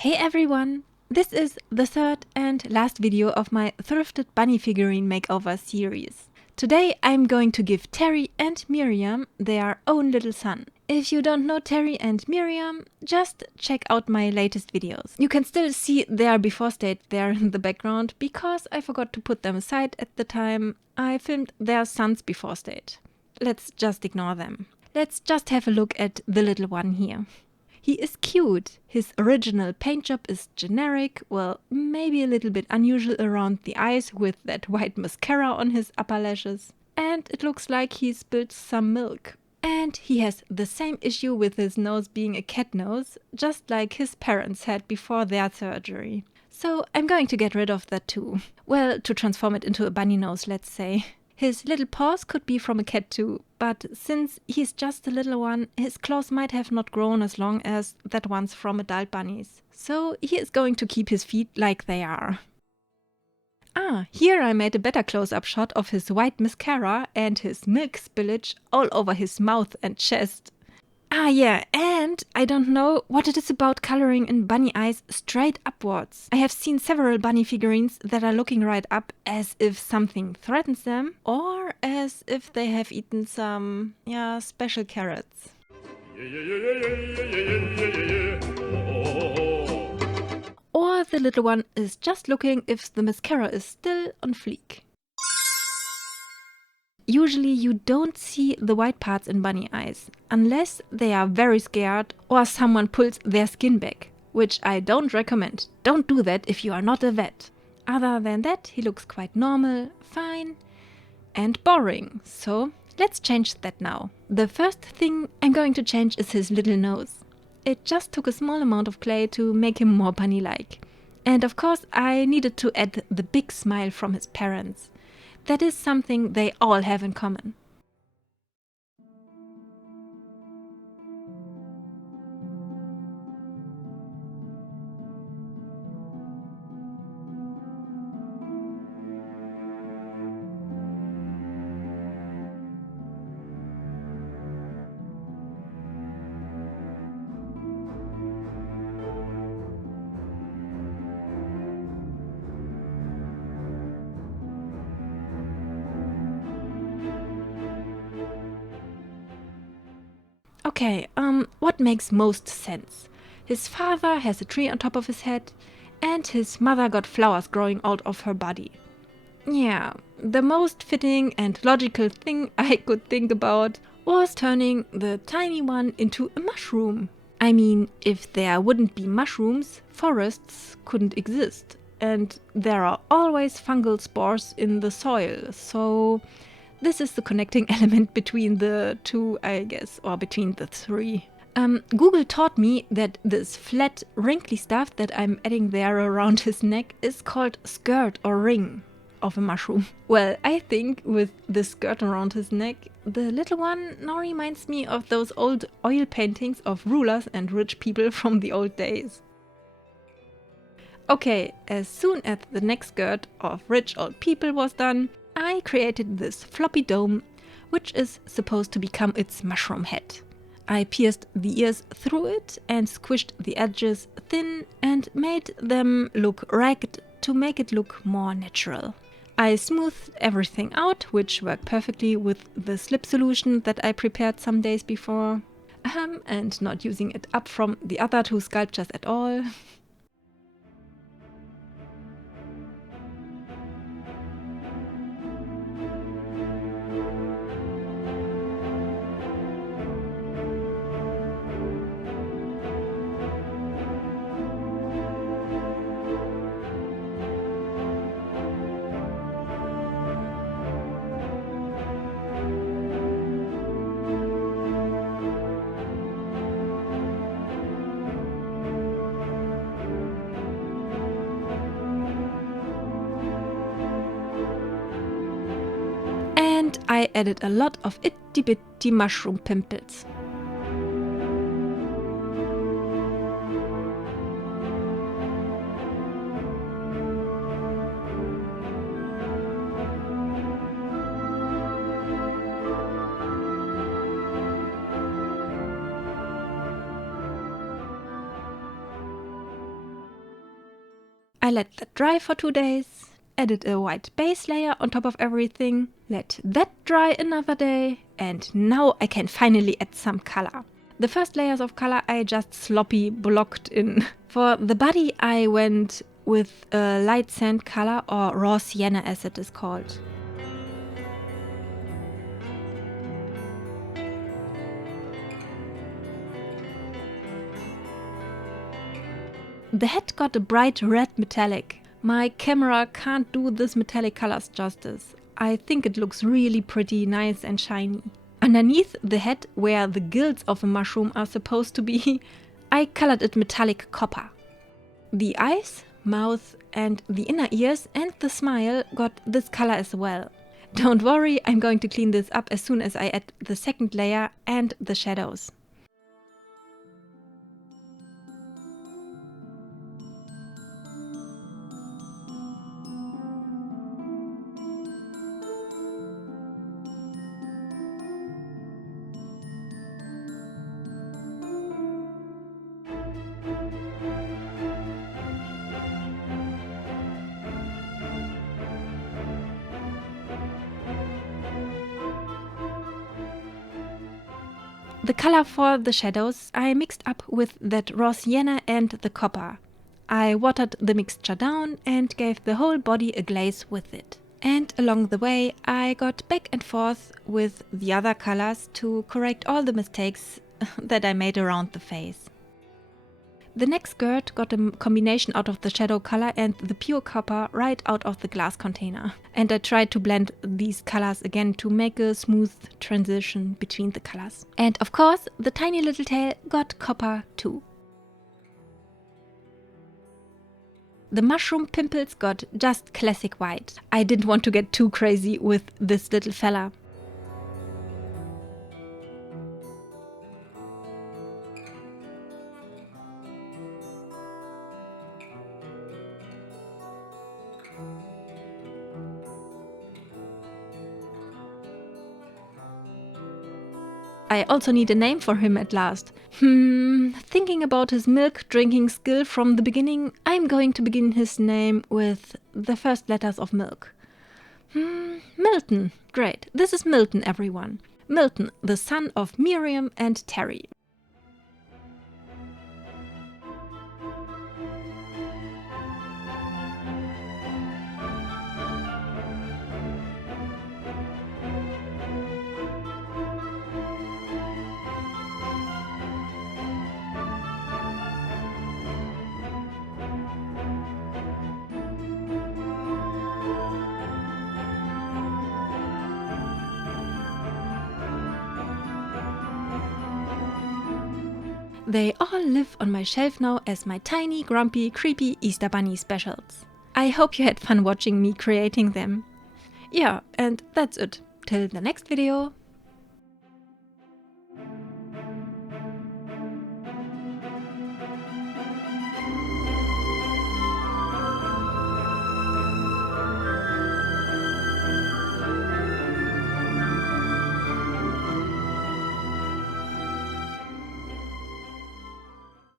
Hey everyone! This is the third and last video of my thrifted bunny figurine makeover series. Today I'm going to give Terry and Miriam their own little son. If you don't know Terry and Miriam, just check out my latest videos. You can still see their before state there in the background because I forgot to put them aside at the time I filmed their son's before state. Let's just ignore them. Let's just have a look at the little one here. He is cute. His original paint job is generic, well, maybe a little bit unusual around the eyes with that white mascara on his upper lashes. And it looks like he spilled some milk. And he has the same issue with his nose being a cat nose, just like his parents had before their surgery. So I'm going to get rid of that too. Well, to transform it into a bunny nose, let's say. His little paws could be from a cat too, but since he's just a little one, his claws might have not grown as long as that ones from adult bunnies. So he is going to keep his feet like they are. Here I made a better close-up shot of his white mascara and his milk spillage all over his mouth and chest. Yeah, and I don't know what it is about coloring in bunny eyes straight upwards. I have seen several bunny figurines that are looking right up as if something threatens them or as if they have eaten some, special carrots. Or the little one is just looking if the mascara is still on fleek. Usually you don't see the white parts in bunny eyes, unless they are very scared or someone pulls their skin back, which I don't recommend. Don't do that if you are not a vet. Other than that, he looks quite normal, fine, and boring. So let's change that now. The first thing I'm going to change is his little nose. It just took a small amount of clay to make him more bunny-like. And of course I needed to add the big smile from his parents. That is something they all have in common. Okay, what makes most sense? His father has a tree on top of his head, and his mother got flowers growing out of her body. Yeah, the most fitting and logical thing I could think about was turning the tiny one into a mushroom. I mean, if there wouldn't be mushrooms, forests couldn't exist. And there are always fungal spores in the soil, so this is the connecting element between the two, I guess, or between the three. Google taught me that this flat, wrinkly stuff that I'm adding there around his neck is called skirt or ring of a mushroom. Well, I think with the skirt around his neck, the little one now reminds me of those old oil paintings of rulers and rich people from the old days. Okay, as soon as the neck skirt of rich old people was done, I created this floppy dome, which is supposed to become its mushroom head. I pierced the ears through it and squished the edges thin and made them look ragged to make it look more natural. I smoothed everything out, which worked perfectly with the slip solution that I prepared some days before, and not using it up from the other two sculptures at all. And I added a lot of itty bitty mushroom pimples. I let that dry for 2 days, added a white base layer on top of everything, let that dry another day, and now I can finally add some color. The first layers of color I just sloppy blocked in. For the body I went with a light sand color, or raw sienna as it is called. The head got a bright red metallic. My camera can't do this metallic colors justice. I think it looks really pretty, nice and shiny. Underneath the head, where the gills of a mushroom are supposed to be, I colored it metallic copper. The eyes, mouth and the inner ears and the smile got this color as well. Don't worry, I'm going to clean this up as soon as I add the second layer and the shadows. The color for the shadows I mixed up with that raw sienna and the copper. I watered the mixture down and gave the whole body a glaze with it. And along the way I got back and forth with the other colors to correct all the mistakes that I made around the face. The neck skirt got a combination out of the shadow color and the pure copper right out of the glass container. And I tried to blend these colors again to make a smooth transition between the colors. And of course, the tiny little tail got copper too. The mushroom pimples got just classic white. I didn't want to get too crazy with this little fella. I also need a name for him at last. Thinking about his milk drinking skill from the beginning, I'm going to begin his name with the first letters of milk. Milton. Great. This is Milton, everyone. Milton, the son of Miriam and Terry. They all live on my shelf now as my tiny, grumpy, creepy Easter Bunny specials. I hope you had fun watching me creating them. Yeah, and that's it. Till the next video.